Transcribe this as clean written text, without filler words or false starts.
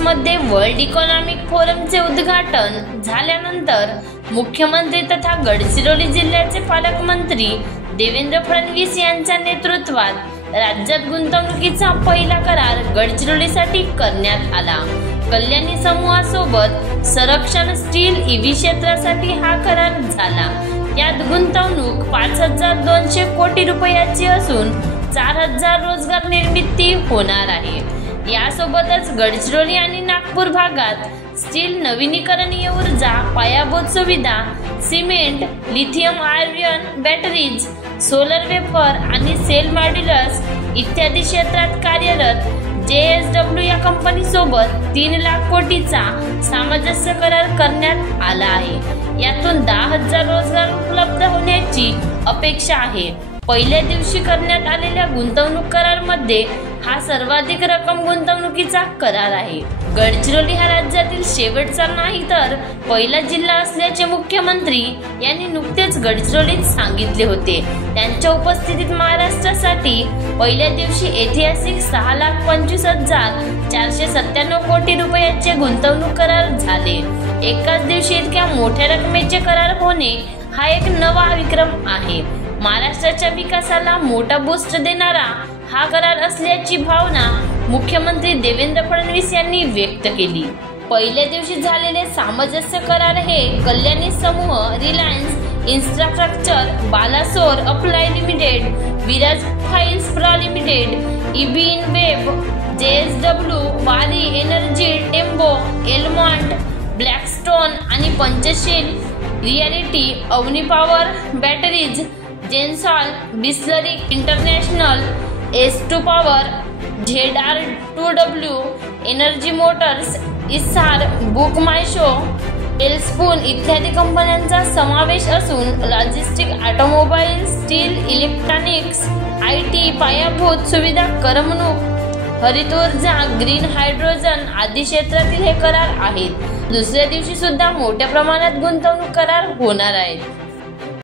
मध्ये world economic फोरमचे उद्घाटन झाल्यानंतर मुख्यमंत्री तथा गडचिरोली जिल्ह्याचे पालकमंत्री देवेंद्र फडणवीस यांच्या नेतृत्वात राज्यात गुंतवणुकीचा पहिला करार गडचिरोलीसाठी करण्यात आला। कल्याणी समूहासोबत संरक्षण स्टील ईव्ही क्षेत्रासाठी हा करार झाला। यात गुंतवणूक 5200 कोटी रुपयाची असून 4000 रोजगार निर्मिती होणार आहे। यासोबतच गडचिरोली आणि नागपूर भागात स्टील, नवीनीकरणीय ऊर्जा, पायाभूत सुविधा, cement, lithium iron batteries, solar wafer आणि सेल मॉड्युलर्स इत्यादी क्षेत्रात कार्यरत JSW या कंपनी सोबत 3 लाख कोटीचा सामंजस्य करार करण्यात आला आहे। यातून 10,000 रोजगार उपलब्ध होण्याची अपेक्षा आहे। पहिल्या दिवशी करण्यात आलेल्या गुंतवणूक करारामध्ये हा सर्वाधिक रक्कम गुंतवणुकीचा करार आहे। गडचिरोली हा राज्यातील शेवटचा नाही तर पहिला जिल्हा असल्याचे मुख्यमंत्री यांनी नुकतेच गडचिरोलीत सांगितले होते। त्यांच्या उपस्थितीत महाराष्ट्रासाठी पहिल्या दिवशी ऐतिहासिक 6,25,497 कोटी रुपयाचे गुंतवणूक करार झाले। एकाच दिवशी इतक्या मोठ्या रकमेचे करार होणे हा एक नवा विक्रम आहे। महाराष्ट्राच्या विकासाला मोठा बूस्ट देणारा हा करार असल्याची भावना मुख्यमंत्री देवेंद्र फडणवीस यांनी व्यक्त केली। पहिल्या दिवशी झालेले सामंजस्य करार हे कल्याणी समूह, Reliance infrastructure, Balasore alloy limited, Viraj profiles प्रा limited, EB InBev, JSW, Waaree energy, Tembo, एलमॉन्ट, ब्लॅकस्टोन आणि Panchshil realty, Avani power batteries, Gensol, Bisleri international, S2 power, ZR2W, energy motors, Essar, book my show, एलस्पून इत्यादी कंपन्यांचा समावेश असून logistic, automobile, steel, electronics, IT, पायाभूत सुविधा, करमणूक, हरित ऊर्जा, ग्रीन हायड्रोजन आदी क्षेत्रातील हे करार आहेत। दुसऱ्या दिवशी सुद्धा मोठ्या प्रमाणात गुंतवणूक करार होणार आहेत।